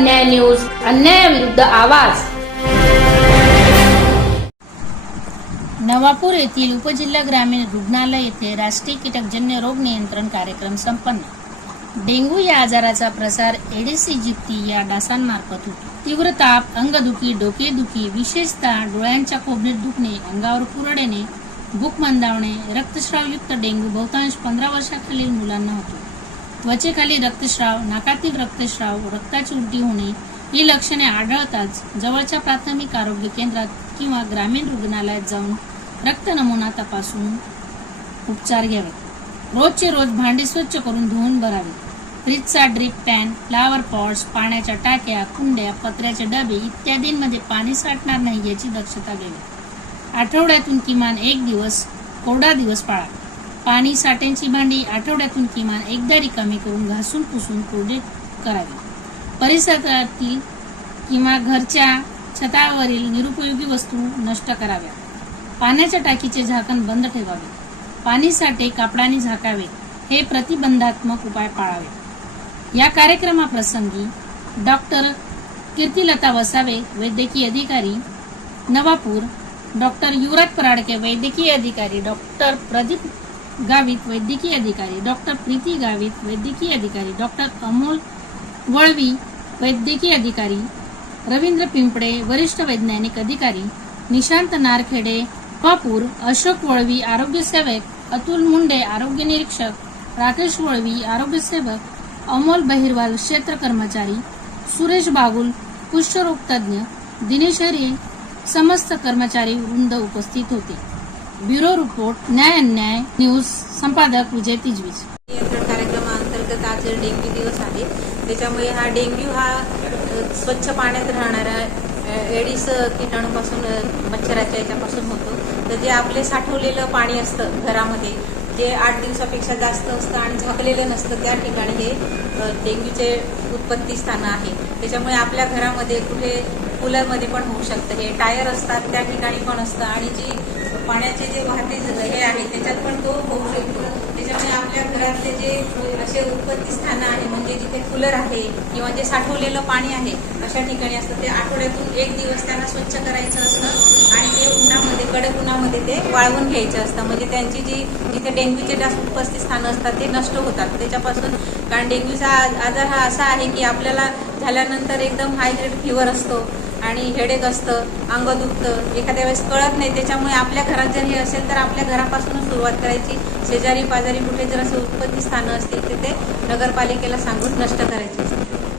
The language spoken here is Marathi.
अन्याय न्यूज अन्यायाविरुद्ध आवाज. नवापूर येथील उपजिल्हा ग्रामीण रुग्णालय येथे राष्ट्रीय कीटकजन्य रोग नियंत्रण कार्यक्रम संपन्न. डेंग्यू या आजाराचा प्रसार एडिस जिप्ती या डासांमार्फत होतो. तीव्र ताप अंगदुखी डोकेदुखी विशेषतः डोळ्यांच्या कोबणीत दुखणे अंगावर कुरडेने भूक मंदावणे रक्तस्रावयुक्त डेंग्यू बहुतांश पंधरा वर्षाखालील मुलांना होतो. त्वचेखाली रक्तस्राव नाकातील रक्तस्राव रक्ताची उलटी होणे ही लक्षणे आढळताच जवळच्या प्राथमिक आरोग्य केंद्रात किंवा ग्रामीण रुग्णालयात जाऊन रक्त नमुना तपासून उपचार घ्यावे. रोजचे रोज भांडी स्वच्छ करून धुवून भरावे. फ्रीजचा ड्रीप पॅन फ्लावर पॉट्स पाण्याच्या टाक्या कुंड्या पत्र्याचे डबे इत्यादींमध्ये पाणी साठणार नाही याची दक्षता घ्यावी. आठवड्यातून किमान एक दिवस कोरडा दिवस पाळावा. पाणी साठ्यांची भांडी आठवड्यातून किमान एकदा रिकामी करून घासून पुसून कोरडे करावे. परिसरातील किंवा घरच्या छतावरील निरुपयोगी वस्तू नष्ट कराव्या पाण्याच्या टाकीचे झाकण बंद ठेवावे. पाणी साठे कापडाने झाकावे हे प्रतिबंधात्मक उपाय पाळावे या कार्यक्रमाप्रसंगी डॉक्टर कीर्तिलता वसावे वैद्यकीय अधिकारी नवापूर डॉक्टर युवराज पराडके वैद्यकीय अधिकारी डॉक्टर प्रदीप गावित वैद्यकीय अधिकारी डॉक्टर प्रीती गावित वैद्यकीय अधिकारी डॉक्टर अमोल वळवी वैद्यकीय अधिकारी रवींद्र पिंपडे वरिष्ठ वैज्ञानिक अधिकारी निशांत नारखेडे कापूर अशोक वळवी आरोग्य सेवक अतुल मुंडे आरोग्य निरीक्षक राकेश वळवी आरोग्य सेवक अमोल बहिरवाल क्षेत्र कर्मचारी सुरेश बागुल कुष्ठरोग तज्ज्ञ दिनेश हरे समस्त कर्मचारी वृंद उपस्थित होते. ब्युरो रिपोर्ट न्याय अन्याय न्यूज संपादक विजय तिजवीज नियंत्रण कार्यक्रमाअंतर्गत आज डेंग्यू दिवस आहे त्याच्यामुळे हा डेंग्यू हा अ, स्वच्छ पाण्यात राहणाऱ्या अ, एडिस किटाणूपासून मच्छराच्या याच्यापासून होतो. तर जे आपले साठवलेलं पाणी असतं घरामध्ये जे आठ दिवसापेक्षा जास्त असतं आणि झाकलेलं नसतं त्या ठिकाणी हे डेंग्यूचे उत्पत्ती स्थानं आहे. त्याच्यामुळे आपल्या घरामध्ये कुठे कूलरमध्ये पण होऊ शकतं. हे टायर असतात त्या ठिकाणी पण असतं. आणि जी पाण्याचे जे वाहते हे आहे त्याच्यात पण तो होऊ शकतो. त्याच्यामुळे आपल्या घरातले जे म्हणजे असे उत्पत्ती स्थानं आहे म्हणजे जिथे कूलर आहे किंवा जे साठवलेलं पाणी आहे अशा ठिकाणी असतं. ते आठवड्यातून एक दिवस त्यांना स्वच्छ करायचं असतं आणि ते उन्हामध्ये कडक उन्हामध्ये ते वाळवून घ्यायचं असतं. म्हणजे त्यांची जी जिथे डेंग्यूचे जास्त उपस्थित स्थानं असतात ते नष्ट होतात. त्याच्यापासून कारण डेंग्यूचा आजार हा असा आहे की आपल्याला झाल्यानंतर एकदम हाय ग्रेड फिवर असतो. आणि हेडेक असतं अंग दुखतं एखाद्या वेळेस कळत नाही त्याच्यामुळे आपल्या घरात जर हे असेल तर आपल्या घरापासूनच सुरुवात करायची. शेजारी पाजारी कुठे जर असं उत्पत्ती स्थानं असतील तिथे नगरपालिकेला सांगून नष्ट करायची.